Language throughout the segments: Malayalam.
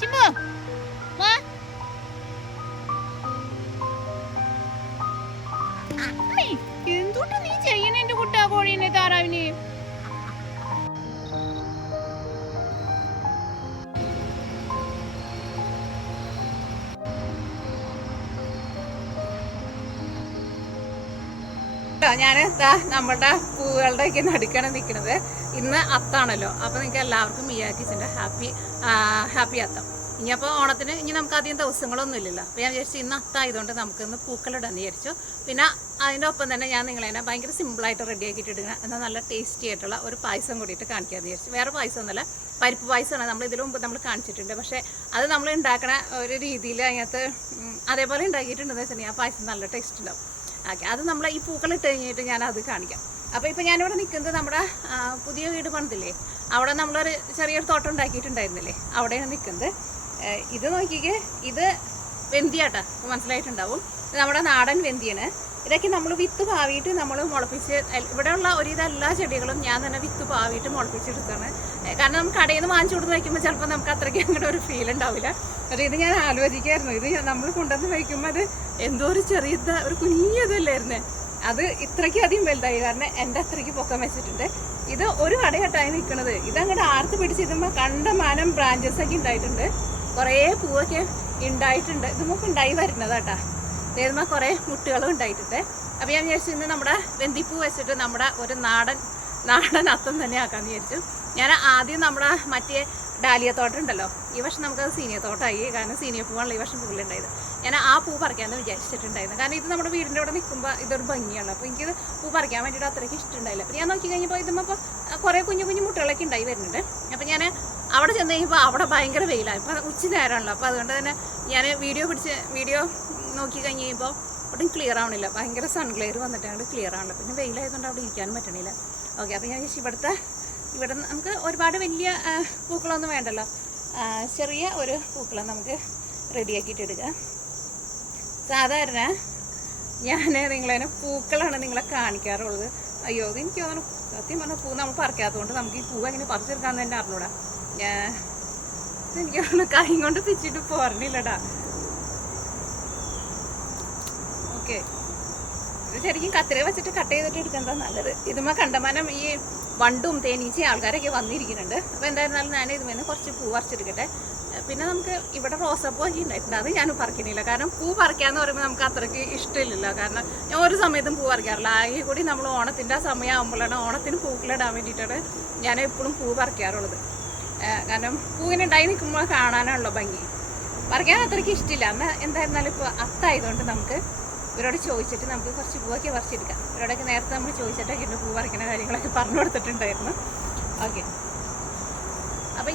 ചിമ്പു വാ. അമ്മേ, എന്തുട്ടാ നീ ചെയ്യണ എന്റെ കുട്ടാ കോഴീനെ താറാവിനെ? ഞാൻ നമ്മുടെ പൂവുകളുടെ ഒക്കെ നടുക്കാണ് നിൽക്കുന്നത് ഇന്ന് അത്താണല്ലോ. അപ്പോൾ നിങ്ങൾക്ക് എല്ലാവർക്കും മിയാക്കിച്ചിന്റെ ഹാപ്പി ഹാപ്പി അത്തം. ഇനി അപ്പോൾ ഓണത്തിന് ഇനി നമുക്ക് അധികം ദിവസങ്ങളൊന്നും ഇല്ലല്ലോ. അപ്പോൾ ഞാൻ വിചാരിച്ചു ഇന്ന് അത്തായതുകൊണ്ട് നമുക്കിന്ന് പൂക്കളിടാന്ന് വിചാരിച്ചു. പിന്നെ അതിന്റെ ഒപ്പം തന്നെ ഞാൻ നിങ്ങളതിനെ ഭയങ്കര സിമ്പിളായിട്ട് റെഡി ആക്കിയിട്ട് ഇടുക എന്നാൽ നല്ല ടേസ്റ്റി ആയിട്ടുള്ള ഒരു പായസം കൂടിയിട്ട് കാണിക്കാമെന്ന് വിചാരിച്ചു. വേറെ പായസം ഒന്നുമല്ല പരിപ്പ് പായസമാണ് നമ്മൾ ഇതിനു മുമ്പ് നമ്മൾ കാണിച്ചിട്ടുണ്ട്. പക്ഷേ അത് നമ്മൾ ഉണ്ടാക്കണ ഒരു രീതിയിൽ അതിനകത്ത് അതേപോലെ ഉണ്ടാക്കിയിട്ടുണ്ടെന്ന് വെച്ചിട്ടുണ്ടെങ്കിൽ ആ പായസം നല്ല ടേസ്റ്റ് ഉണ്ടാവും. ഓക്കെ അത് നമ്മൾ ഈ പൂക്കളിട്ട് കഴിഞ്ഞിട്ട് ഞാൻ അത് കാണിക്കാം. അപ്പോൾ ഇപ്പോൾ ഞാനിവിടെ നിൽക്കുന്നത് നമ്മുടെ പുതിയ വീട് പണിതില്ലേ? അവിടെ നമ്മളൊരു ചെറിയൊരു തോട്ടം ഉണ്ടാക്കിയിട്ടുണ്ടായിരുന്നില്ലേ? അവിടെയാണ് നിൽക്കുന്നത് ഇത് നോക്കിക്കേ ഇത് വെന്തിയാട്ടാ. മനസ്സിലായിട്ടുണ്ടാവും. ഇത് നമ്മുടെ നാടൻ വെന്തിയാണ്. ഇതൊക്കെ നമ്മൾ വിത്ത് പാവിയിട്ട് നമ്മൾ മുളപ്പിച്ച് ഇവിടെയുള്ള ഒരുവിധ എല്ലാ ചെടികളും ഞാൻ തന്നെ വിത്ത് പാവിയിട്ട് മുളപ്പിച്ചെടുത്താണ്. കാരണം നമുക്ക് കടയിൽ നിന്ന് വാങ്ങിച്ചു കൊടുത്ത് വയ്ക്കുമ്പോൾ ചിലപ്പോൾ നമുക്ക് അത്രയ്ക്ക് അങ്ങോട്ട് ഒരു ഫീൽ ഉണ്ടാവില്ല. പക്ഷേ ഇത് ഞാൻ ആലോചിക്കായിരുന്നു. ഇത് നമ്മൾ കൊണ്ടുവന്ന് വയ്ക്കുമ്പോൾ അത് എന്തോ ഒരു ചെറിയ ഒരു കുഞ്ഞിതല്ലായിരുന്നേ അത് ഇത്രയ്ക്ക് അധികം വലുതായി. കാരണം എന്റെ അത്രയ്ക്ക് പൊക്കം വെച്ചിട്ടുണ്ട്. ഇത് ഒരു കടയായിട്ടായി നിൽക്കുന്നത്. ഇത് അങ്ങോട്ട് ആർത്ത് പിടിച്ചിരുമ്പോൾ കണ്ടമാനം ബ്രാഞ്ചസ് ഒക്കെ ഉണ്ടായിട്ടുണ്ട്. കുറേ പൂവൊക്കെ ഉണ്ടായിട്ടുണ്ട്. ഇത് നമുക്ക് ഉണ്ടായി വരുന്നത് കേട്ടാ നേരമ കുറേ മുട്ടുകളും ഉണ്ടായിട്ടുണ്ട്. അപ്പോൾ ഞാൻ വിചാരിച്ചു ഇന്ന് നമ്മുടെ വെന്തിപ്പൂ വെച്ചിട്ട് നമ്മുടെ ഒരു നാടൻ നാടൻ അത്തം തന്നെ ആക്കാമെന്ന് വിചാരിച്ചു. ഞാൻ ആദ്യം നമ്മുടെ മറ്റേ ഡാലിയ തോട്ടം ഉണ്ടല്ലോ. ഈ വർഷം നമുക്കത് സീനിയ തോട്ടമായി കാരണം സീനിയ പൂവാണല്ലോ ഈ വർഷം പൂവിലുണ്ടായത് ഞാൻ ആ പൂ പറിക്കാമെന്ന് വിചാരിച്ചിട്ടുണ്ടായിരുന്നു. കാരണം ഇത് നമ്മുടെ വീടിന്റെ അവിടെ നിൽക്കുമ്പോൾ ഇതൊരു ഭംഗിയാണ്. അപ്പോൾ എനിക്കിത് പൂ പറിക്കാൻ വേണ്ടിയിട്ട് അത്രയ്ക്ക് ഇഷ്ടമുണ്ടായില്ല അപ്പോൾ ഞാൻ നോക്കി കഴിഞ്ഞപ്പോൾ ഇതുമ്പോൾ കുറേ കുഞ്ഞു കുഞ്ഞു മുട്ടകളൊക്കെ ഉണ്ടായി വരുന്നുണ്ട്. അപ്പോൾ ഞാൻ അവിടെ ചെന്ന് കഴിയുമ്പോൾ അവിടെ ഭയങ്കര വെയിലാണ് ഇപ്പോൾ ഉച്ച നേരമാണല്ലോ അപ്പോൾ അതുകൊണ്ട് തന്നെ ഞാൻ വീഡിയോ പിടിച്ച് വീഡിയോ നോക്കി കഴിഞ്ഞ് കഴിയുമ്പോൾ ഒട്ടും ക്ലിയർ ആവണില്ല. ഭയങ്കര സൺഗ്ലെയർ വന്നിട്ട് അങ്ങോട്ട് ക്ലിയർ ആവണില്ല പിന്നെ വെയിലായതുകൊണ്ട് അവിടെ ഇരിക്കാനും പറ്റണില്ല. ഓക്കെ അപ്പോൾ ഞാൻ ഇവിടുത്തെ ഇവിടെ നമുക്ക് ഒരുപാട് വലിയ പൂക്കളൊന്നും വേണ്ടല്ലോ. ചെറിയ ഒരു പൂക്കളം നമുക്ക് റെഡിയാക്കിയിട്ട് എടുക്കാം. സാധാരണ ഞാൻ നിങ്ങളതിനെ പൂക്കളാണ് നിങ്ങളെ കാണിക്കാറുള്ളത്. അയ്യോ എനിക്ക് തോന്നുന്നു സത്യം പറഞ്ഞാൽ പൂ നമ്മൾ പറിക്കാത്തതുകൊണ്ട് നമുക്ക് ഈ പൂ എങ്ങനെ പറിച്ചെടുക്കാൻ തന്നെ അറിഞ്ഞൂടാ. ഞാൻ എനിക്ക് തോന്നുന്നു കൈ കൊണ്ട് പിച്ചിട്ട് പോരണില്ലടാ. ഓക്കെ. ഇത് ശരിക്കും കത്തിര വെച്ചിട്ട് കട്ട് ചെയ്തിട്ട് എടുക്കുന്നതാ നല്ലത്. ഇതുമ്മ കണ്ടമാനം ഈ വണ്ടും തേനീച്ചയും ആൾക്കാരൊക്കെ വന്നിരിക്കുന്നുണ്ട്. അപ്പോൾ എന്തായിരുന്നാലും ഞാൻ ഇതുമേന്ന് കുറച്ച് പൂ പറിച്ചെടുക്കട്ടെ. പിന്നെ നമുക്ക് ഇവിടെ റോസാപ്പൂ ഒക്കെ ഉണ്ടായിട്ടുണ്ട്. അത് ഞാൻ പറിക്കണില്ല കാരണം പൂ പറിക്കാന്ന് പറയുമ്പോൾ നമുക്ക് അത്രയ്ക്ക് ഇഷ്ടമില്ലല്ലോ. കാരണം ഞാൻ ഒരു സമയത്തും പൂ പറിക്കാറില്ല. ആകെ കൂടി നമ്മൾ ഓണത്തിന്റെ ആ സമയമാകുമ്പോഴാണ് ഓണത്തിന് പൂക്കളിടാൻ വേണ്ടിയിട്ടാണ് ഞാൻ എപ്പോഴും പൂ പറിക്കാറുള്ളത്. കാരണം പൂവിനെ ഉണ്ടായി നിൽക്കുമ്പോൾ കാണാനാണല്ലോ ഭംഗി. പറിക്കാൻ അത്രയ്ക്ക് ഇഷ്ടമില്ല എന്നാൽ എന്തായിരുന്നാലും ഇപ്പോൾ അത്തായതുകൊണ്ട് നമുക്ക് ഇവരോട് ചോദിച്ചിട്ട് നമുക്ക് കുറച്ച് പൂവൊക്കെ പറിച്ചെടുക്കാം. ഇവരോടൊക്കെ നേരത്തെ നമ്മൾ ചോദിച്ചിട്ടൊക്കെ പൂ പറിക്കുന്ന കാര്യങ്ങളൊക്കെ പറഞ്ഞു കൊടുത്തിട്ടുണ്ടായിരുന്നു. ഓക്കെ. അപ്പം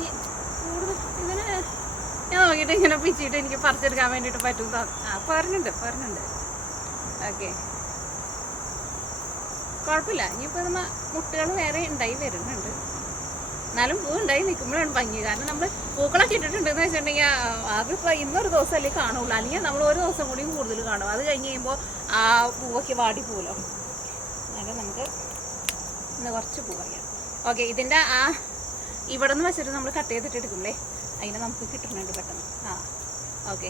ഞാൻ നോക്കിയിട്ട് ഇങ്ങനെ പിച്ചിട്ട് എനിക്ക് പറിച്ചെടുക്കാൻ വേണ്ടിയിട്ട് പറ്റും ആ പറഞ്ഞിട്ടുണ്ട് പറഞ്ഞിട്ടുണ്ട് ഓക്കെ കുഴപ്പമില്ല. ഇനിയിപ്പോൾ നമ്മ മുട്ടുകൾ വേറെ ഉണ്ടായി വരുന്നുണ്ട്. എന്നാലും പൂ ഉണ്ടായി നിൽക്കുമ്പോഴാണ് ഭംഗി. കാരണം നമ്മൾ പൂക്കളൊക്കെ ഇട്ടിട്ടുണ്ടെന്ന് വെച്ചിട്ടുണ്ടെങ്കിൽ അതിപ്പോൾ ഇന്നൊരു ദിവസം അല്ലെങ്കിൽ കാണുള്ളൂ. അല്ലെങ്കിൽ നമ്മൾ ഒരു ദിവസം കൂടിയും കൂടുതൽ കാണും. അത് കഴിഞ്ഞ് കഴിയുമ്പോൾ ആ പൂവൊക്കെ വാടി പോലോ എന്നാലും നമുക്ക് ഇന്ന് കുറച്ച് പൂ പറയാം ഓക്കെ ഇതിന്റെ ആ ഇവിടെ നിന്ന് വെച്ചിട്ട് നമ്മൾ കട്ട് ചെയ്തിട്ട് എടുക്കുമ്പോഴേ അതിനെ നമുക്ക് കിട്ടുന്നുണ്ട് പെട്ടെന്ന്. ആ ഓക്കെ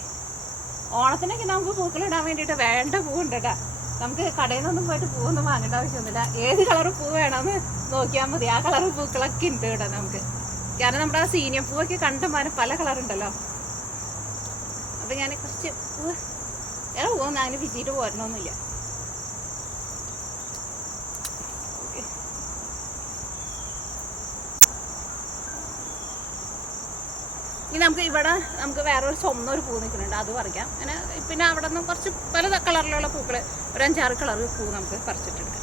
ഓണത്തിനൊക്കെ നമുക്ക് പൂക്കളിടാൻ വേണ്ടിയിട്ട് വേണ്ട പൂവുണ്ട് കേട്ടോ നമുക്ക് കടയിൽ നിന്നൊന്നും പോയിട്ട് പൂവൊന്നും വാങ്ങേണ്ട ആവശ്യമൊന്നുമില്ല. ഏത് കളർ പൂ വേണമെന്ന് നോക്കിയാൽ മതി. ആ കളർ പൂക്കളൊക്കെ ഉണ്ട് ഇവിടെ നമുക്ക്. കാരണം നമ്മുടെ ആ സീനിയർ പൂവൊക്കെ കണ്ടമാനം പല കളറുണ്ടല്ലോ. അപ്പം ഞാൻ കുറച്ച് പൂവ് വേറെ പൂവൊന്നും അങ്ങനെ വിജയിട്ട് പോരണമൊന്നുമില്ല. ഇനി നമുക്ക് ഇവിടെ നമുക്ക് വേറെ ഒരു ചുമന്ന ഒരു പൂ നിൽക്കുന്നുണ്ട് അത് പറിക്കാം. അങ്ങനെ പിന്നെ അവിടെ നിന്ന് കുറച്ച് പല കളറിലുള്ള പൂക്കൾ ഒരു അഞ്ചാറ് കളർ പൂ നമുക്ക് പറിച്ചിട്ടെടുക്കാം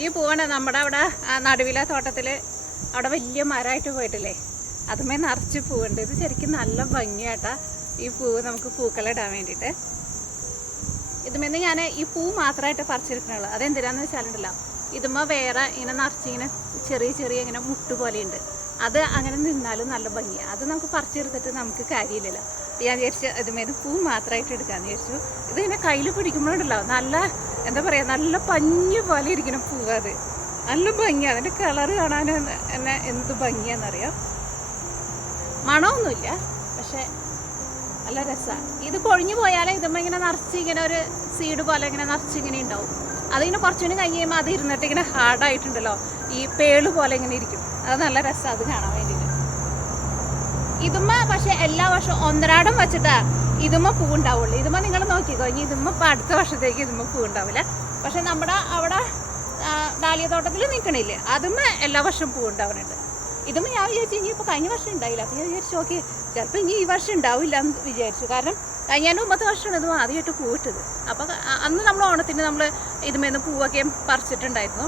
ഈ പൂവാണ് നമ്മുടെ അവിടെ നടുവിലെ തോട്ടത്തിൽ അവിടെ വലിയ മരമായിട്ട് പോയിട്ടില്ലേ? അതുമേ നിറച്ച് പൂവുണ്ട്. ഇത് ശരിക്കും നല്ല ഭംഗിയാട്ടാ ഈ പൂവ് നമുക്ക് പൂക്കളിടാൻ വേണ്ടിയിട്ട്. ഇതുമെന്ന് ഞാൻ ഈ പൂ മാത്രമായിട്ട് പറിച്ചെടുക്കണുള്ളൂ. അതെന്തിനാന്ന് വെച്ചാലുണ്ടല്ലോ ഇതുമ്മ വേറെ ഇങ്ങനെ നിറച്ചിങ്ങനെ ചെറിയ ചെറിയ ഇങ്ങനെ മുട്ട് പോലെയുണ്ട്. അത് അങ്ങനെ നിന്നാലും നല്ല ഭംഗിയാണ് അത് നമുക്ക് പറിച്ചെടുത്തിട്ട് നമുക്ക് കാര്യമില്ലല്ലോ. ഞാൻ വിചാരിച്ചു ഇതുമേന്ന് പൂ മാത്രമായിട്ട് എടുക്കാമെന്ന് വിചാരിച്ചു. ഇത് ഇങ്ങനെ കയ്യിൽ പിടിക്കുമ്പോഴുണ്ടല്ലോ നല്ല എന്താ പറയുക നല്ല പഞ്ഞു പോലെ ഇരിക്കണം പൂവ് അത്. നല്ല ഭംഗിയാണ് അതിന്റെ കളറ് കാണാൻ എന്നെ എന്ത് ഭംഗിയാണെന്നറിയാം മണമൊന്നുമില്ല പക്ഷേ നല്ല രസമാണ് ഇത് കൊഴിഞ്ഞു പോയാലേ ഇതുമ്പോൾ ഇങ്ങനെ നിറച്ച് ഇങ്ങനെ ഒരു സീഡ് പോലെ ഇങ്ങനെ നിറച്ച് ഇങ്ങനെ ഉണ്ടാവും. അതിങ്ങനെ കുറച്ചുകൂടി കഴിഞ്ഞ് കഴിയുമ്പോൾ അത് ഇരുന്നിട്ട് ഇങ്ങനെ ഹാർഡായിട്ടുണ്ടല്ലോ ഈ പേൾ പോലെ ഇങ്ങനെ ഇരിക്കും. അത് നല്ല രസമാണ് അത് കാണാൻ വേണ്ടിയിട്ട് ഇതുമ്മ പക്ഷെ എല്ലാ വർഷവും ഒന്നരാടം വെച്ചിട്ടാ ഇതുമ്മ പൂ ഉണ്ടാവുള്ളൂ ഇതുമ്മ നിങ്ങൾ നോക്കിക്കോ ഇനി ഇതുമ്മ അടുത്ത വർഷത്തേക്ക് ഇതുമ്മ പൂ ഉണ്ടാവില്ല പക്ഷെ നമ്മുടെ അവിടെ ഡാലിയ തോട്ടത്തിൽ നിൽക്കണില്ലേ? അതുമ്മ എല്ലാ വർഷവും പൂ ഉണ്ടാവുന്നുണ്ട് ഇതും ഞാൻ വിചാരിച്ചു ഇനി ഇപ്പോൾ കഴിഞ്ഞ വർഷം ഉണ്ടായില്ല. അപ്പോൾ ഞാൻ വിചാരിച്ചു നോക്കി ചിലപ്പോൾ ഇനി ഈ വർഷം ഉണ്ടാവില്ല എന്ന് വിചാരിച്ചു. കാരണം കഴിഞ്ഞാൽ ഒമ്പത് വർഷമാണ് ഇത് ആദ്യമായിട്ട് പൂവിട്ടത് അപ്പോൾ അന്ന് നമ്മൾ ഓണത്തിന് നമ്മൾ ഇതുമേന്ന് പൂവൊക്കെ പറിച്ചിട്ടുണ്ടായിരുന്നു.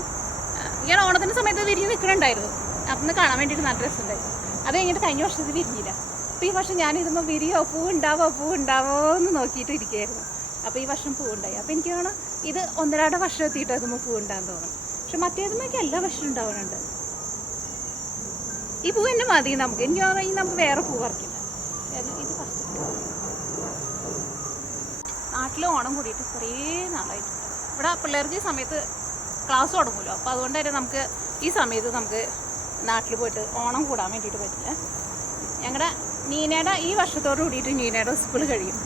ഞാൻ ഓണത്തിന്റെ സമയത്ത് വിരിഞ്ഞ് നിൽക്കണുണ്ടായിരുന്നു അന്ന് കാണാൻ വേണ്ടിയിട്ട് നല്ല രസമുണ്ടായിരുന്നു. അത് കഴിഞ്ഞിട്ട് കഴിഞ്ഞ വർഷം ഇത് വിരിഞ്ഞില്ല. അപ്പോൾ ഈ വർഷം ഞാൻ ഇതുമ്പോൾ വിരിയോ പൂ ഉണ്ടാവോ പൂ ഉണ്ടാവോ എന്ന് നോക്കിയിട്ട് ഇരിക്കുകയായിരുന്നു. അപ്പോൾ ഈ വർഷം പൂ ഉണ്ടായി അപ്പോൾ എനിക്ക് തോന്നുന്നു ഇത് ഒന്നരാട വർഷം എത്തിയിട്ട് അതുമ്പോൾ പൂ ഉണ്ടാകാൻ തോന്നും പക്ഷെ മറ്റേതുമൊക്കെ എല്ലാ വർഷവും ഉണ്ടാവുന്നുണ്ട് ഈ പൂ തന്നെ മതി നമുക്ക്. എനിക്ക് തോന്നുന്നു നമുക്ക് വേറെ പൂ പറിക്കില്ല ഇത് നാട്ടിൽ ഓണം കൂടിയിട്ട് കുറേ നാളായിട്ടുണ്ട് ഇവിടെ പിള്ളേർക്ക് ഈ സമയത്ത് ക്ലാസ് തുടങ്ങുമല്ലോ. അപ്പോൾ അതുകൊണ്ട് തന്നെ നമുക്ക് ഈ സമയത്ത് നമുക്ക് നാട്ടിൽ പോയിട്ട് ഓണം കൂടാൻ വേണ്ടിയിട്ട് പറ്റില്ല. ഞങ്ങളുടെ നീനയുടെ ഈ വർഷത്തോട് കൂടിയിട്ട് നീനയുടെ സ്കൂൾ കഴിയും.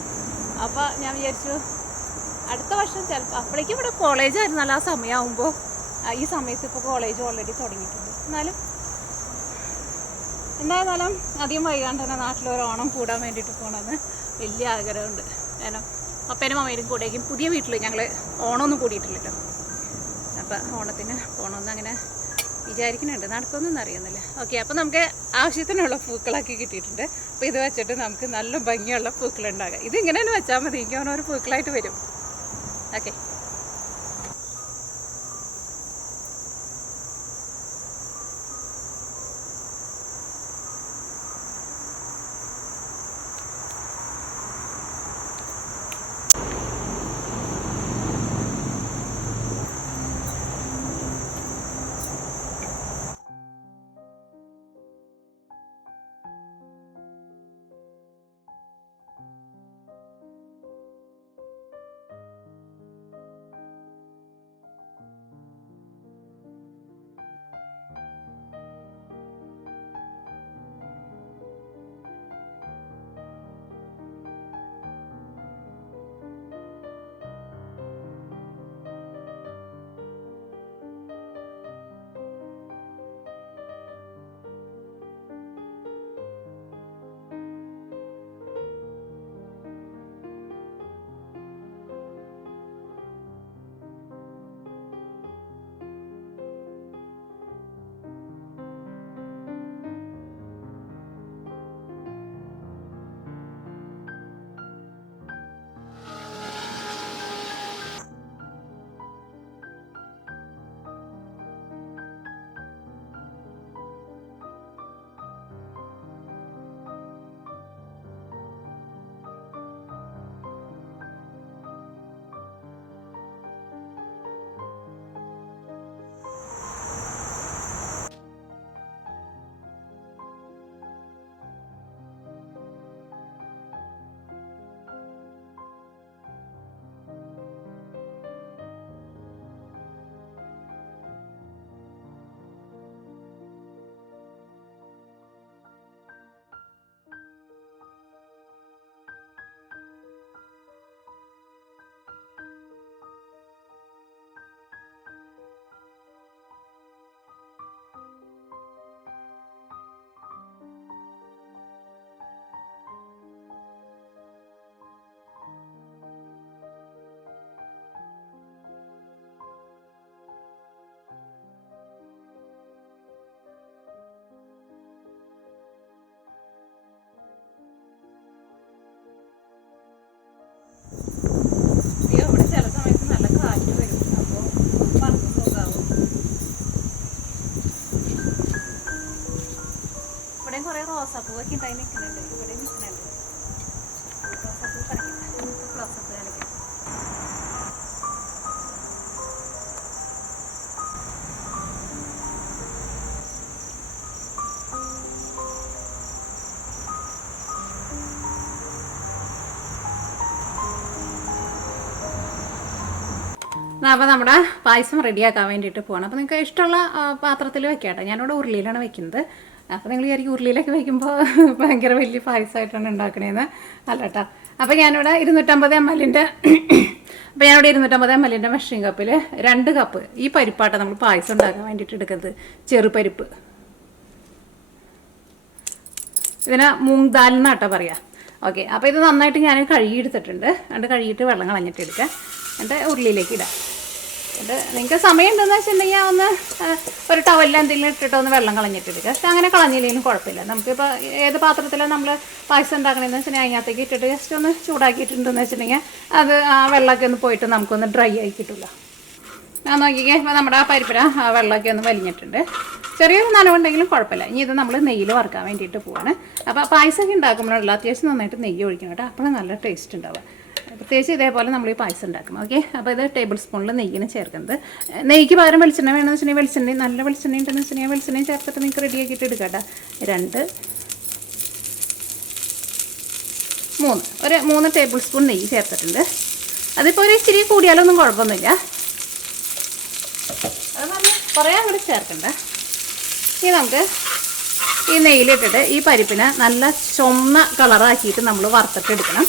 അപ്പോൾ ഞാൻ വിചാരിച്ചു അടുത്ത വർഷം ചിലപ്പോൾ അപ്പോഴേക്കും ഇവിടെ കോളേജ് ആയിരുന്നല്ല ആ സമയമാകുമ്പോൾ ഈ സമയത്ത് ഇപ്പോൾ കോളേജ് ഓൾറെഡി തുടങ്ങിയിട്ടുണ്ട്. എന്നാലും എന്തായാലും അധികം വൈകാണ്ട് തന്നെ നാട്ടിൽ ഒരു ഓണം കൂടാൻ വേണ്ടിയിട്ട് പോകണമെന്ന് വലിയ ആഗ്രഹമുണ്ട്. കാരണം അപ്പനും അമ്മയിലും കൂടെയും പുതിയ വീട്ടിൽ ഞങ്ങൾ ഓണമൊന്നും കൂടിയിട്ടില്ലല്ലോ. അപ്പം ഓണത്തിന് പോകണമെന്ന് അങ്ങനെ വിചാരിക്കുന്നുണ്ട്. നടക്കുമെന്നൊന്നും അറിയുന്നില്ല. ഓക്കെ അപ്പം നമുക്ക് ആവശ്യത്തിനുള്ള പൂക്കളാക്കി കിട്ടിയിട്ടുണ്ട്. അപ്പോൾ ഇത് വെച്ചിട്ട് നമുക്ക് നല്ല ഭംഗിയുള്ള പൂക്കളുണ്ടാകാം. ഇത് ഇങ്ങനെ തന്നെ വെച്ചാൽ മതി തോന്നുന്നു ഒരു പൂക്കളായിട്ട് വരും. ഓക്കെ അപ്പോൾ നമ്മുടെ പായസം റെഡിയാക്കാൻ വേണ്ടിയിട്ട് പോകണം അപ്പോൾ നിങ്ങൾക്ക് ഇഷ്ടമുള്ള പാത്രത്തിൽ വെക്കാട്ടെ. ഞാനിവിടെ ഉരുളിയിലാണ് വെക്കുന്നത്. അപ്പോൾ നിങ്ങൾ വിചാരിക്കും ഉരുളിയിലൊക്കെ വെക്കുമ്പോൾ ഭയങ്കര വലിയ പായസമായിട്ടാണ് ഉണ്ടാക്കണേന്ന്. അല്ല കേട്ടോ അപ്പോൾ ഞാനിവിടെ ഇരുന്നൂറ്റമ്പത് എം എല്ലിന്റെ അപ്പോൾ ഞാനിവിടെ ഇരുന്നൂറ്റമ്പത് എം എല്ലിന്റെ മെഷീൻ കപ്പിൽ രണ്ട് കപ്പ് ഈ പരിപ്പാട്ട നമ്മൾ പായസം ഉണ്ടാക്കാൻ വേണ്ടിയിട്ട് എടുക്കുന്നത്. ചെറുപരിപ്പ്. ഇതിനെ മൂങ് ദാൽ എന്നാട്ടോ പറയാം. ഓക്കെ. അപ്പോൾ ഇത് നന്നായിട്ട് ഞാൻ കഴുകിയെടുത്തിട്ടുണ്ട്. എന്നിട്ട് കഴുകിയിട്ട് വെള്ളം കളഞ്ഞിട്ട് എടുക്കാം. എന്നിട്ട് ഉരുളിയിലേക്ക് ഇടാം. നിങ്ങൾക്ക് സമയം ഉണ്ടെന്ന് വെച്ചിട്ടുണ്ടെങ്കിൽ ഒന്ന് ഒരു ടവലിൽ എന്തെങ്കിലും ഇട്ടിട്ട് ഒന്ന് വെള്ളം കളഞ്ഞിട്ട് എടുക്കുക പക്ഷെ അങ്ങനെ കളഞ്ഞില്ലെങ്കിലും കുഴപ്പമില്ല. നമുക്കിപ്പോൾ ഏത് പാത്രത്തിലാണ് നമ്മൾ പായസം ഉണ്ടാക്കണമെന്ന് വെച്ചിട്ടുണ്ടെങ്കിൽ അതിനകത്തേക്ക് ഇട്ടിട്ട് ജസ്റ്റ് ഒന്ന് ചൂടാക്കിയിട്ടുണ്ടെന്ന് വെച്ചിട്ടുണ്ടെങ്കിൽ അത് ആ വെള്ളമൊക്കെ ഒന്ന് പോയിട്ട് നമുക്കൊന്ന് ഡ്രൈ ആയി കിട്ടില്ല ഞാൻ നോക്കിക്കേ. ഇപ്പോൾ നമ്മുടെ ആ പരിപ്പര ആ വെള്ളമൊക്കെ ഒന്ന് വലിഞ്ഞിട്ടുണ്ട്. ചെറിയൊരു നനവുണ്ടെങ്കിലും കുഴപ്പമില്ല. ഇനി ഇത് നമ്മൾ നെയ്യിൽ വറുക്കാൻ വേണ്ടിയിട്ട് പോവാണ്. അപ്പോൾ പായസമൊക്കെ ഉണ്ടാക്കുമ്പോഴുള്ള അത്യാവശ്യം നന്നായിട്ട് നെയ്യ് ഒഴിക്കണം കേട്ടോ. അപ്പോഴും നല്ല ടേസ്റ്റ് ഉണ്ടാവുക. പ്രത്യേകിച്ച് ഇതേപോലെ നമ്മൾ ഈ പായസം ഉണ്ടാക്കും. ഓക്കെ അപ്പോൾ ഇത് ടേബിൾ സ്പൂണിൽ നെയ്യിന് ചേർക്കുന്നത്. നെയ്ക്ക് പകരം വെളിച്ചെണ്ണ വേണമെന്ന് വെച്ചിട്ടുണ്ടെങ്കിൽ വെളിച്ചെണ്ണ നല്ല വെളിച്ചെണ്ണ ഉണ്ടെന്ന് വെച്ചിട്ടുണ്ടെങ്കിൽ വെളിച്ചെണ്ണയും ചേർത്തിട്ട് നിങ്ങൾക്ക് റെഡിയാക്കിയിട്ട് എടുക്കാം രണ്ട് മൂന്ന്. ഒരു മൂന്ന് ടേബിൾ സ്പൂൺ നെയ്യ് ചേർത്തിട്ടുണ്ട്. അതിപ്പോൾ ഒരു ഇച്ചിരി കൂടിയാലൊന്നും കുഴപ്പമൊന്നുമില്ല. അത് നമ്മൾ കുറേ കൂടി ചേർക്കണ്ട. ഇനി നമുക്ക് ഈ നെയ്യിലിട്ടിട്ട് ഈ പരിപ്പിനെ നല്ല ചുമന്ന കളറാക്കിയിട്ട് നമ്മൾ വറുത്തിട്ട് എടുക്കണം.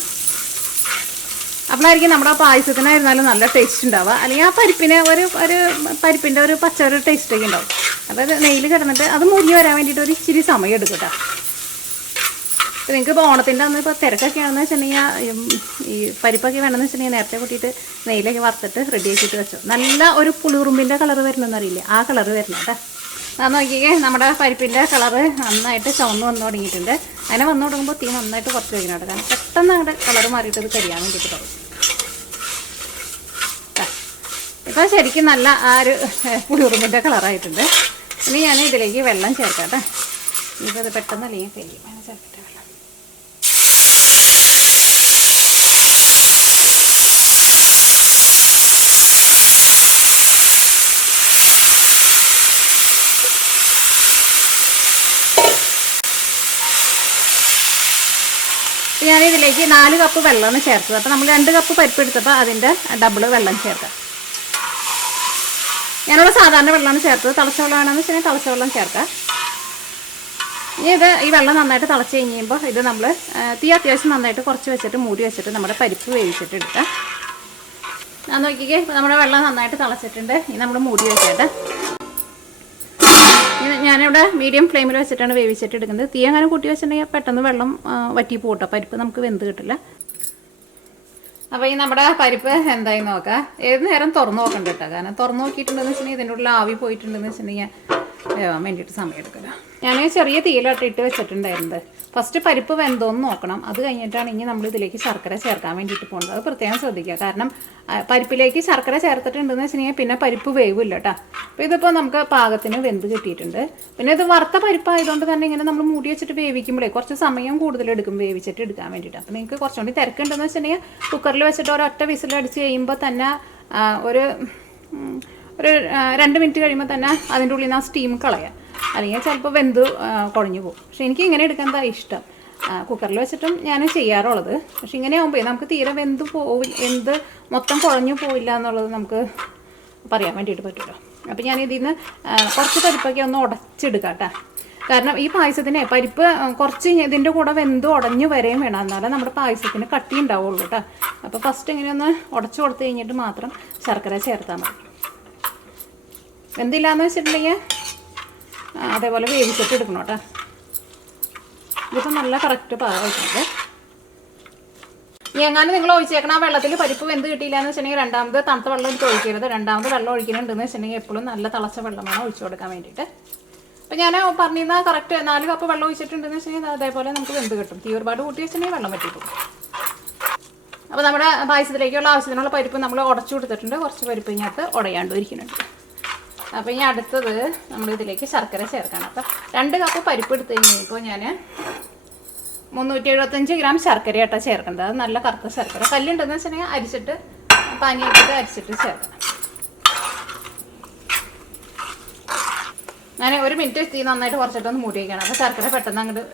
അപ്പോഴായിരിക്കും നമ്മുടെ ആ പായസത്തിനായിരുന്നാലും നല്ല ടേസ്റ്റ് ഉണ്ടാവുക. അല്ലെങ്കിൽ ആ പരിപ്പിന് ഒരു ഒരു പരിപ്പിന്റെ ഒരു പച്ച ഒരു ടേസ്റ്റ് ഒക്കെ ഉണ്ടാവും. അപ്പോൾ നെയ്യിൽ കിടന്നിട്ട് അത് മുരിഞ്ഞ് വരാൻ വേണ്ടിയിട്ട് ഒരു ഇച്ചിരി സമയം എടുക്കും കേട്ടോ നിങ്ങൾക്ക് ഇപ്പോൾ ഓണത്തിന്റെ അന്ന് ഇപ്പോൾ തിരക്കൊക്കെ ആണെന്ന് വെച്ചിട്ടുണ്ടെങ്കിൽ ഈ പരിപ്പൊക്കെ വേണമെന്ന് വെച്ചിട്ടുണ്ടെങ്കിൽ നേരത്തെ കൂട്ടിയിട്ട് നെയ്യിലൊക്കെ വറുത്തിട്ട് റെഡി ആക്കിയിട്ട് വെച്ചു. നല്ല ഒരു പുളിറുമ്പിന്റെ കളർ വരണമെന്നറിയില്ല ആ കളർ വരണം കേട്ടോ അത് നോക്കിയേ നമ്മുടെ പരിപ്പിന്റെ കളറ് നന്നായിട്ട് ചുവന്ന് വന്നു തുടങ്ങിയിട്ടുണ്ട്. അങ്ങനെ വന്നു തുടങ്ങുമ്പോൾ തീ നന്നായിട്ട് കുറച്ച് വയ്ക്കണം കേട്ടോ കാരണം പെട്ടെന്ന് അങ്ങോട്ട് കളർ മാറിയിട്ട് അത് കരിയാൻ വേണ്ടിയിട്ട് തുടങ്ങും. ഇപ്പോൾ ശരിക്കും നല്ല ആ ഒരു പുളിയുറുമ്പിന്റെ കളറായിട്ടുണ്ട്. ഇനി ഞാൻ ഇതിലേക്ക് വെള്ളം ചേർക്കാം ഇനിയിപ്പോൾ ഇത് പെട്ടെന്ന് അല്ലെങ്കിൽ തെരിയും അങ്ങനെ ചേർക്കട്ടെ വെള്ളം. ഞാനിതിലേക്ക് നാല് കപ്പ് വെള്ളമാണ് ചേർത്തത്. അപ്പോൾ നമ്മൾ രണ്ട് കപ്പ് പരിപ്പ് എടുത്തപ്പോൾ അതിന്റെ ഡബിൾ വെള്ളം ചേർക്കാം. ഞാനിവിടെ സാധാരണ വെള്ളമാണ് ചേർത്തത്. തിളച്ച വെള്ളം വേണമെന്ന് വെച്ചിട്ടുണ്ടെങ്കിൽ തിളച്ച വെള്ളം ചേർക്കാം. ഇനി ഇത് ഈ വെള്ളം നന്നായിട്ട് തിളച്ച് കഴിയുമ്പോൾ ഇത് നമ്മൾ തീ അത്യാവശ്യം നന്നായിട്ട് കുറച്ച് വെച്ചിട്ട് മൂടി വെച്ചിട്ട് നമ്മുടെ പരിപ്പ് വേവിച്ചിട്ട് എടുക്കാം. ഞാൻ നോക്കിക്കേ നമ്മുടെ വെള്ളം നന്നായിട്ട് തിളച്ചിട്ടുണ്ട്. ഇനി നമ്മൾ മൂടി വെക്കട്ടെ. ഞാനിവിടെ മീഡിയം ഫ്ലെയിമിൽ വെച്ചിട്ടാണ് വേവിച്ചിട്ട് എടുക്കുന്നത്. തീ അങ്ങനെ കൂട്ടി വെച്ചിട്ടുണ്ടെങ്കിൽ പെട്ടെന്ന് വെള്ളം വറ്റി പോട്ടോ പരിപ്പ് നമുക്ക് വെന്ത് കിട്ടില്ല. അപ്പോൾ ഈ നമ്മുടെ പരിപ്പ് എന്തായി നോക്കാം. ഏത് നേരം തുറന്നു നോക്കണ്ട കേട്ടോ കാരണം തുറന്നു നോക്കിയിട്ടുണ്ടെന്ന് വെച്ചിട്ടുണ്ടെങ്കിൽ ഇതിന്റെ ഉള്ളിൽ ആവി പോയിട്ടുണ്ടെന്ന് വെച്ചിട്ടുണ്ടെങ്കിൽ വേവാൻ വേണ്ടിയിട്ട് സമയം എടുക്കില്ല. ഞാൻ ചെറിയ തീയിലോട്ട് ഇട്ട് വെച്ചിട്ടുണ്ടായിരുന്നത്. ഫസ്റ്റ് പരിപ്പ് വെന്തോന്ന് നോക്കണം. അത് കഴിഞ്ഞിട്ടാണ് ഇനി നമ്മൾ ഇതിലേക്ക് ശർക്കര ചേർക്കാൻ വേണ്ടിയിട്ട് പോകുന്നത്. അത് പ്രത്യേകം ശ്രദ്ധിക്കുക. കാരണം പരിപ്പിലേക്ക് ശർക്കര ചേർത്തിട്ടുണ്ടെന്ന് വെച്ചിട്ടുണ്ടെങ്കിൽ പിന്നെ പരിപ്പ് വേവില്ല കേട്ടോ. അപ്പോൾ ഇതിപ്പോൾ നമുക്ക് പാകത്തിന് വെന്ത് കിട്ടിയിട്ടുണ്ട്. പിന്നെ ഇത് വറുത്ത പരിപ്പായതുകൊണ്ട് തന്നെ ഇങ്ങനെ നമ്മൾ മൂടി വെച്ചിട്ട് വേവിക്കുമ്പോഴേ കുറച്ച് സമയം കൂടുതൽ എടുക്കും വേവിച്ചിട്ട് എടുക്കാൻ വേണ്ടിയിട്ട്. അപ്പോൾ നിങ്ങൾക്ക് കുറച്ചുകൂടി തിരക്കുണ്ടെന്ന് വെച്ചിട്ടുണ്ടെങ്കിൽ കുക്കറിൽ വെച്ചിട്ട് ഒരൊറ്റ വിസിലടിച്ച് കഴിയുമ്പോൾ തന്നെ ഒരു ഒരു രണ്ട് മിനിറ്റ് കഴിയുമ്പോൾ തന്നെ അതിന്റെ ഉള്ളിൽ നിന്ന് ആ സ്റ്റീം കളയാം. അല്ലെങ്കിൽ ചിലപ്പോൾ വെന്ത് കുഴഞ്ഞു പോകും. പക്ഷെ എനിക്ക് ഇങ്ങനെ എടുക്കാൻ എന്താ ഇഷ്ടം. കുക്കറിൽ വെച്ചിട്ടും ഞാൻ ചെയ്യാറുള്ളത്. പക്ഷെ ഇങ്ങനെ ആകുമ്പോൾ നമുക്ക് തീരെ വെന്ത് പോവില്ല വെന്ത് മൊത്തം കുഴഞ്ഞു പോവില്ല എന്നുള്ളത് നമുക്ക് പറയാൻ വേണ്ടിയിട്ട് പറ്റുമല്ലോ അപ്പോൾ ഞാൻ ഇതിൽ നിന്ന് കുറച്ച് പരിപ്പൊക്കെ ഒന്ന് ഉടച്ചെടുക്കാം കേട്ടോ കാരണം ഈ പായസത്തിന് പരിപ്പ് കുറച്ച് ഇതിന്റെ കൂടെ വെന്ത് ഉടഞ്ഞു വരെയും വേണം. എന്നാലേ നമ്മുടെ പായസത്തിന് കട്ടി ഉണ്ടാവുള്ളൂ കേട്ടോ അപ്പോൾ ഫസ്റ്റ് ഇങ്ങനെ ഒന്ന് ഉടച്ചു കൊടുത്തു കഴിഞ്ഞിട്ട് മാത്രം ശർക്കര ചേർത്താൽ മതി. വെന്തില്ലാന്ന് വെച്ചിട്ടുണ്ടെങ്കിൽ അതേപോലെ വേവിച്ചിട്ട് എടുക്കണം കേട്ടോ. ഇതിപ്പോൾ നല്ല കറക്റ്റ് പാകമായിട്ടുണ്ട്. എങ്ങാനും നിങ്ങൾ ഒഴിച്ചേക്കണം ആ വെള്ളത്തിൽ പരിപ്പ് വെന്ത് കിട്ടിയില്ല എന്ന് വെച്ചിട്ടുണ്ടെങ്കിൽ രണ്ടാമത് തണുത്ത വെള്ളം എടുത്ത് ഒഴിക്കരുത്. രണ്ടാമത് വെള്ളം ഒഴിക്കുന്നുണ്ടെന്ന് വെച്ചിട്ടുണ്ടെങ്കിൽ എപ്പോഴും നല്ല തിളച്ച വെള്ളം വേണം ഒഴിച്ചു കൊടുക്കാൻ വേണ്ടിയിട്ട്. അപ്പം ഞാൻ പറഞ്ഞിരുന്ന കറക്റ്റ് നാല് കപ്പ് വെള്ളം ഒഴിച്ചിട്ടുണ്ടെന്ന് വെച്ചിട്ടുണ്ടെങ്കിൽ അതേപോലെ നമുക്ക് വെന്ത് കിട്ടും. തീ ഒരുപാട് കൂട്ടി വെച്ചിട്ടുണ്ടെങ്കിൽ വെള്ളം പറ്റിപ്പോകും അപ്പോൾ നമ്മുടെ പായസത്തിലേക്കുള്ള ആവശ്യത്തിനുള്ള പരിപ്പ് നമ്മൾ ഉടച്ചു കൊടുത്തിട്ടുണ്ട്. കുറച്ച് പരിപ്പ് ഇതിനകത്ത് ഉടയാണ്ട് ഇരിക്കുന്നുണ്ട്. അപ്പോൾ ഇനി അടുത്തത് നമ്മൾ ഇതിലേക്ക് ശർക്കര ചേർക്കണം. അപ്പോൾ രണ്ട് കപ്പ് പരിപ്പ് എടുത്ത് കഴിഞ്ഞപ്പോൾ ഞാൻ മുന്നൂറ്റി എഴുപത്തഞ്ച് ഗ്രാം ശർക്കര ആട്ടാ ചേർക്കേണ്ടത്. അത് നല്ല കറുത്ത ശർക്കര. കല്ലുണ്ടെന്ന് വെച്ചിട്ടുണ്ടെങ്കിൽ അരിച്ചിട്ട് പാനിയാക്കിയിട്ട് അരിച്ചിട്ട് ചേർക്കണം. ഞാൻ ഒരു മിനിറ്റ് തീ നന്നായിട്ട് കുറച്ചിട്ടൊന്ന് മൂടി വയ്ക്കണം അപ്പോൾ ശർക്കര പെട്ടെന്ന് അങ്ങോട്ട്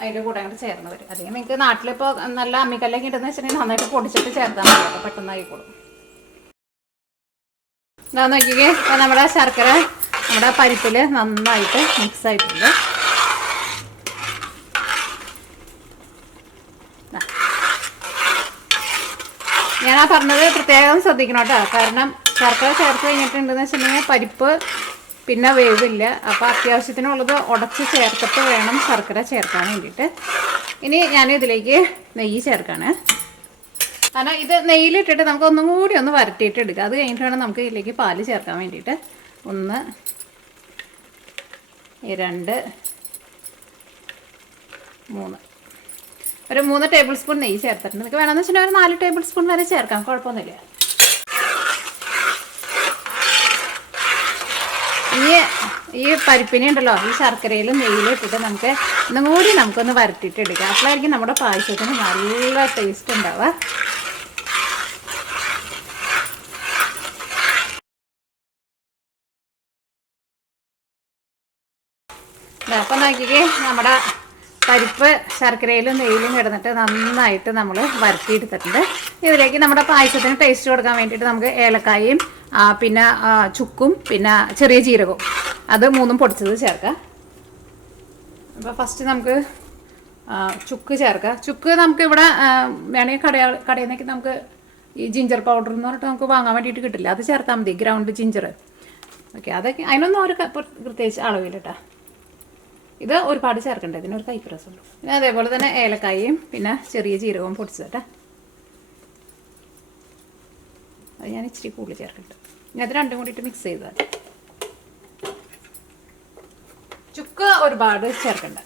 അതിന്റെ കൂടെ അങ്ങോട്ട് ചേർന്ന് വരും. അല്ലെങ്കിൽ നിങ്ങൾക്ക് നാട്ടിലിപ്പോൾ നല്ല അമ്മിക്കല്ലൊക്കെ ഉണ്ടെന്ന് വെച്ചിട്ടുണ്ടെങ്കിൽ നന്നായിട്ട് പൊടിച്ചിട്ട് ചേർത്താൽ മതി. അപ്പോൾ പെട്ടെന്ന് ആയിക്കോളും. ഇതാ നോക്കിക്കേ. ഇപ്പം നമ്മുടെ ശർക്കര നമ്മുടെ പരിപ്പിൽ നന്നായിട്ട് മിക്സ് ആയിട്ടുണ്ട്. ഞാൻ ആ പറഞ്ഞത് പ്രത്യേകം ശ്രദ്ധിക്കണം കേട്ടോ. കാരണം ശർക്കര ചേർത്ത് കഴിഞ്ഞിട്ടുണ്ടെന്ന് വെച്ചിട്ടുണ്ടെങ്കിൽ പരിപ്പ് പിന്നെ വേവില്ല. അപ്പോൾ അത്യാവശ്യത്തിനുള്ളത് ഉടച്ച് ചേർത്തിട്ട് വേണം ശർക്കര ചേർക്കാൻ വേണ്ടിയിട്ട്. ഇനി ഞാൻ ഇതിലേക്ക് നെയ്യ് ചേർക്കാണ്. കാരണം ഇത് നെയ്യിലിട്ടിട്ട് നമുക്ക് ഒന്നും കൂടി ഒന്ന് വരട്ടിയിട്ട് എടുക്കാം. അത് കഴിഞ്ഞിട്ട് വേണം നമുക്ക് ഇതിലേക്ക് പാൽ ചേർക്കാൻ വേണ്ടിയിട്ട്. ഒന്ന് രണ്ട് മൂന്ന്. ഒരു മൂന്ന് ടേബിൾ സ്പൂൺ നെയ്യ് ചേർത്തിട്ടുണ്ട്. നിങ്ങൾക്ക് വേണമെന്ന് വെച്ചിട്ടുണ്ടെങ്കിൽ ഒരു നാല് ടേബിൾ സ്പൂൺ വരെ ചേർക്കാം. കുഴപ്പമൊന്നുമില്ല. ഈ ഈ പരിപ്പിനെ ഉണ്ടല്ലോ ഈ ശർക്കരയിലും നെയ്യിലും ഇട്ടിട്ട് നമുക്ക് ഒന്നും കൂടി നമുക്കൊന്ന് വരട്ടിയിട്ട് എടുക്കാം. അപ്പോഴായിരിക്കും നമ്മുടെ പായസത്തിന് നല്ല ടേസ്റ്റ് ഉണ്ടാവുക. അപ്പം നോക്കിക്കേ നമ്മുടെ പരിപ്പ് ശർക്കരയിലും നെയ്യിലും കിടന്നിട്ട് നന്നായിട്ട് നമ്മൾ വരട്ടിയെടുത്തിട്ടുണ്ട്. ഇതിലേക്ക് നമ്മുടെ പായസത്തിന് ടേസ്റ്റ് കൊടുക്കാൻ വേണ്ടിയിട്ട് നമുക്ക് ഏലക്കായും പിന്നെ ചുക്കും പിന്നെ ചെറിയ ജീരകവും. അത് മൂന്നും പൊടിച്ചത് ചേർക്കാം. അപ്പോൾ ഫസ്റ്റ് നമുക്ക് ചുക്ക് ചേർക്കാം. ചുക്ക് നമുക്ക് ഇവിടെ വേണമെങ്കിൽ കടയാ കടയിൽ നിന്നൊക്കെ നമുക്ക് ഈ ജിഞ്ചർ പൗഡർ എന്ന് പറഞ്ഞിട്ട് നമുക്ക് വാങ്ങാൻ വേണ്ടിയിട്ട് കിട്ടില്ല. അത് ചേർത്താൽ മതി ഗ്രൗണ്ട് ജിഞ്ചർ ഓക്കെ അതൊക്കെ അതിനൊന്നും ഒരു പ്രത്യേകിച്ച് അളവില്ല കേട്ടോ ഇത് ഒരുപാട് ചേർക്കണ്ട? ഇതിനൊരു കൈപ്രസുള്ളൂ പിന്നെ അതേപോലെ തന്നെ ഏലക്കായും പിന്നെ ചെറിയ ജീരകവും പൊടിച്ചതട്ടെ അത് ഞാൻ ഇച്ചിരി കൂടുതൽ ചേർക്കട്ടെ ഇനി അത് രണ്ടും കൂടിയിട്ട് മിക്സ് ചെയ്താൽ ചുക്ക് ഒരുപാട് ചേർക്കണ്ട.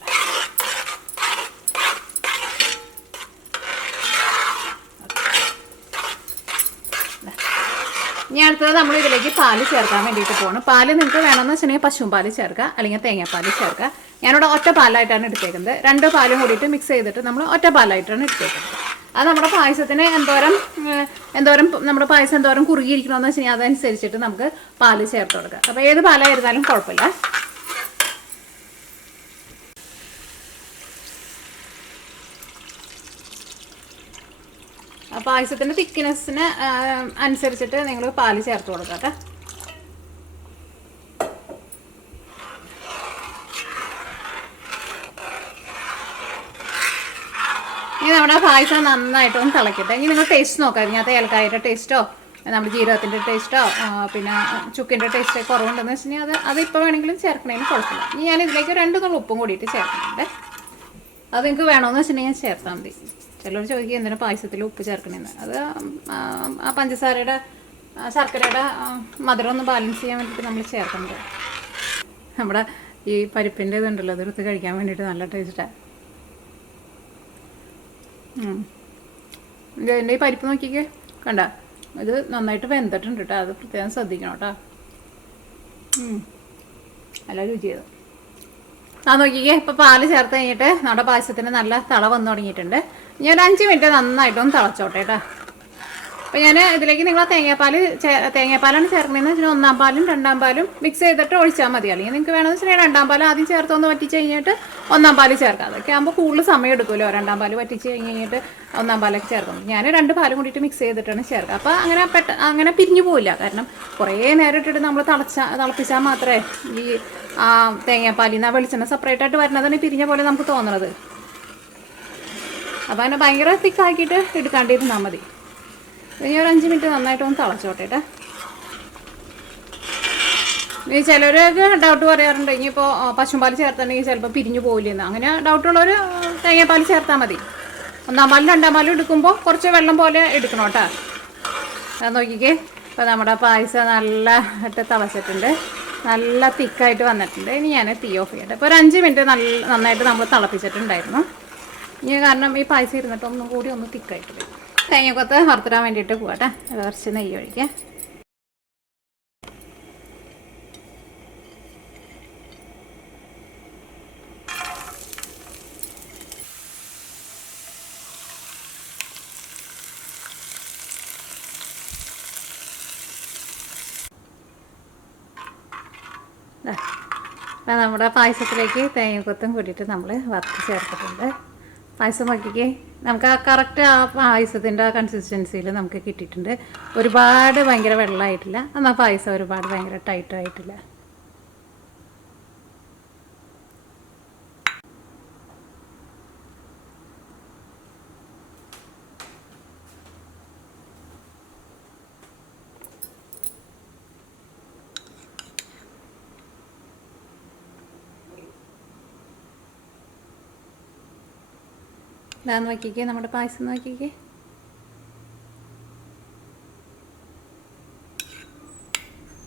ഇനി അടുത്തത് നമ്മൾ ഇതിലേക്ക് പാൽ ചേർക്കാൻ വേണ്ടിയിട്ട് പോകണം പാൽ നിങ്ങൾക്ക് വേണമെന്ന് വെച്ചിട്ടുണ്ടെങ്കിൽ പശുവും പാൽ ചേർക്കുക അല്ലെങ്കിൽ തേങ്ങാപ്പാൽ ചേർക്കുക. ഞാനിവിടെ ഒറ്റ പാലായിട്ടാണ് എടുത്തേക്കുന്നത്. രണ്ട് പാലും കൂടിയിട്ട് മിക്സ് ചെയ്തിട്ട് നമ്മൾ ഒറ്റ പാലായിട്ടാണ് എടുത്തേക്കുന്നത്. അത് നമ്മുടെ പായസത്തിന് എന്തോരം എന്തോരം നമ്മുടെ പായസം എന്തോരം കുറുകിയിരിക്കണമെന്ന് വെച്ച് കഴിഞ്ഞാൽ അതനുസരിച്ചിട്ട് നമുക്ക് പാൽ ചേർത്ത് കൊടുക്കാം. അപ്പോൾ ഏത് പാലായിരുന്നാലും കുഴപ്പമില്ല. പായസത്തിന്റെ തിക്നെസ്സിന് അനുസരിച്ചിട്ട് നിങ്ങൾ പാൽ ചേർത്ത് കൊടുക്കാം കേട്ടോ. ഇനി നമ്മുടെ പായസം നന്നായിട്ട് ഒന്ന് തിളക്കട്ടെ. ഇനി നിങ്ങൾ ടേസ്റ്റ് നോക്കാം. ഇതിനകത്ത് ഏലക്കായുടെ ടേസ്റ്റോ നമ്മുടെ ജീരകത്തിന്റെ ടേസ്റ്റോ പിന്നെ ചുക്കിന്റെ ടേസ്റ്റോ കുറവുണ്ടെന്ന് വെച്ചിട്ടുണ്ടെങ്കിൽ അത് അത് ഇപ്പോൾ വേണമെങ്കിലും ചേർക്കണേന് കുഴപ്പമില്ല. ഇനി ഞാൻ ഇതിലേക്ക് രണ്ട് നിങ്ങൾ ഉപ്പും കൂടിയിട്ട് ചേർക്കുന്നുണ്ട്. അത് നിങ്ങൾക്ക് വേണമെന്ന് വെച്ചിട്ടുണ്ടെങ്കിൽ ചേർത്താൽ മതി. ചിലർ ചോദിക്കുക എന്തിനാ പായസത്തിൽ ഉപ്പ് ചേർക്കണമെന്ന് അത് ആ, പഞ്ചസാരയുടെ ശർക്കരയുടെ മധുരം ഒന്ന് ബാലൻസ് ചെയ്യാൻ വേണ്ടിയിട്ട് നമ്മൾ ചേർക്കുന്നത്. നമ്മുടെ ഈ പരിപ്പിന്റെ ഇതുണ്ടല്ലോ അതെടുത്ത് കഴിക്കാൻ വേണ്ടിയിട്ട് നല്ല ടേസ്റ്റാണ് ഇതിന്റെ ഈ പരിപ്പ് നോക്കിക്കേ കണ്ട? ഇത് നന്നായിട്ട് വെന്തിട്ടുണ്ട് കേട്ടോ അത് പ്രത്യേകം ശ്രദ്ധിക്കണം കേട്ടോ. നല്ല രുചിയത് ആ നോക്കിക്കേ. ഇപ്പം പാൽ ചേർത്ത് കഴിഞ്ഞിട്ട് നമ്മുടെ പായസത്തിന് നല്ല തള വന്ന് തുടങ്ങിയിട്ടുണ്ട്. ഇനി ഒരു അഞ്ച് മിനിറ്റ് നന്നായിട്ടൊന്ന് തിളച്ചോട്ടെ കേട്ടോ. അപ്പം ഞാൻ ഇതിലേക്ക് നിങ്ങൾ തേങ്ങാപ്പാൽ തേങ്ങാപ്പാലാണ് ചേർക്കുന്നതെന്ന് വെച്ചാൽ ഒന്നാം പാലും രണ്ടാം പാലും മിക്സ് ചെയ്തിട്ട് ഒഴിച്ചാൽ മതി. അല്ലെങ്കിൽ നിങ്ങൾക്ക് വേണമെന്ന് വെച്ചാൽ രണ്ടാം പാൽ ആദ്യം ചേർത്തൊന്ന് വറ്റിച്ച് കഴിഞ്ഞിട്ട് ഒന്നാം പാൽ ചേർക്കാം. അതൊക്കെ ആകുമ്പോൾ കൂടുതൽ സമയം എടുക്കുമല്ലോ രണ്ടാം പാൽ വറ്റിച്ച് കഴിഞ്ഞ് കഴിഞ്ഞിട്ട് ഒന്നാം പാലൊക്കെ ചേർക്കും ഞാൻ രണ്ട് പാലും കൂടിയിട്ട് മിക്സ് ചെയ്തിട്ടാണ് ചേർക്കുക. അപ്പോൾ അങ്ങനെ പെട്ട അങ്ങനെ പിരിഞ്ഞു പോവില്ല. കാരണം കുറേ നേരം ഇട്ടിട്ട് നമ്മൾ തിളച്ച തിളപ്പിച്ചാൽ മാത്രമേ ഈ ആ തേങ്ങാപ്പാലിൽ നിന്ന് ആ വെളിച്ചെണ്ണ സെപ്പറേറ്റ് ആയിട്ട് വരുന്നതാണ് പിരിഞ്ഞ പോലെ നമുക്ക് തോന്നണത്. അപ്പോൾ അതിനെ ഭയങ്കര തിക്കാക്കിയിട്ട് എടുക്കാണ്ടിരുന്നാൽ മതി. ഇനി ഒരു അഞ്ച് മിനിറ്റ് നന്നായിട്ട് ഒന്ന് തിളച്ചോട്ടെ ട്ടാ. ഇനി ചിലരൊക്കെ ഡൗട്ട് പറയാറുണ്ട്. ഇനിയിപ്പോൾ പശുമ്പാൽ ചേർത്തിട്ടുണ്ടെങ്കിൽ ചിലപ്പോൾ പിരിഞ്ഞു പോകില്ലെന്ന് അങ്ങനെ ഡൗട്ടുള്ളവർ തേങ്ങാപ്പാൽ ചേർത്താൽ മതി. ഒന്നാം മല്ല മല്ല എടുക്കുമ്പോൾ കുറച്ച് വെള്ളം പോലെ എടുക്കണം കേട്ടോ. അത് നോക്കിക്കേ. ഇപ്പോൾ നമ്മുടെ പായസം നല്ല ഇട്ട് തിളച്ചിട്ടുണ്ട്. നല്ല തിക്കായിട്ട് വന്നിട്ടുണ്ട്. ഇനി ഞാൻ തീ ഓഫ് ചെയ്യട്ടെ. ഇപ്പോൾ ഒരു അഞ്ച് മിനിറ്റ് നല്ല നന്നായിട്ട് നമ്മൾ തിളപ്പിച്ചിട്ടുണ്ടായിരുന്നു. ഇനി കാരണം ഈ പായസം ഇരുന്നിട്ട് ഒന്നും കൂടി ഒന്ന് തിക്കായിട്ട് തേങ്ങക്കൊത്ത് വറുത്തിടാൻ വേണ്ടിയിട്ട് പോകട്ടെ കുറച്ച് നെയ്യ് ഒഴിക്കാം. അപ്പം നമ്മുടെ പായസത്തിലേക്ക് തേങ്ങക്കൊത്തും കൂട്ടിയിട്ട് നമ്മൾ വറുത്ത് ചേർത്തിട്ടുണ്ട്. പായസം നോക്കിക്ക് നമുക്ക് ആ കറക്റ്റ് ആ പായസത്തിന്റെ ആ കൺസിസ്റ്റൻസിയിൽ നമുക്ക് കിട്ടിയിട്ടുണ്ട്. ഒരുപാട് ഭയങ്കര വെള്ളമായിട്ടില്ല. എന്നാൽ പായസം ഒരുപാട് ഭയങ്കര ടൈറ്റ് ഇതാ നോക്കിക്കേ നമ്മുടെ പായസം നോക്കിക്കേ.